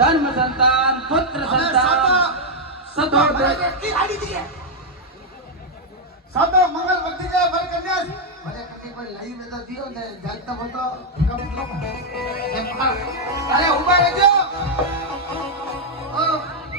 धर्म संतान पुत्र संतान सातो मंगल भक्ति जय वर कन्या भले कभी कोई लई में तो दियो ने जानता हो तो कम कम अरे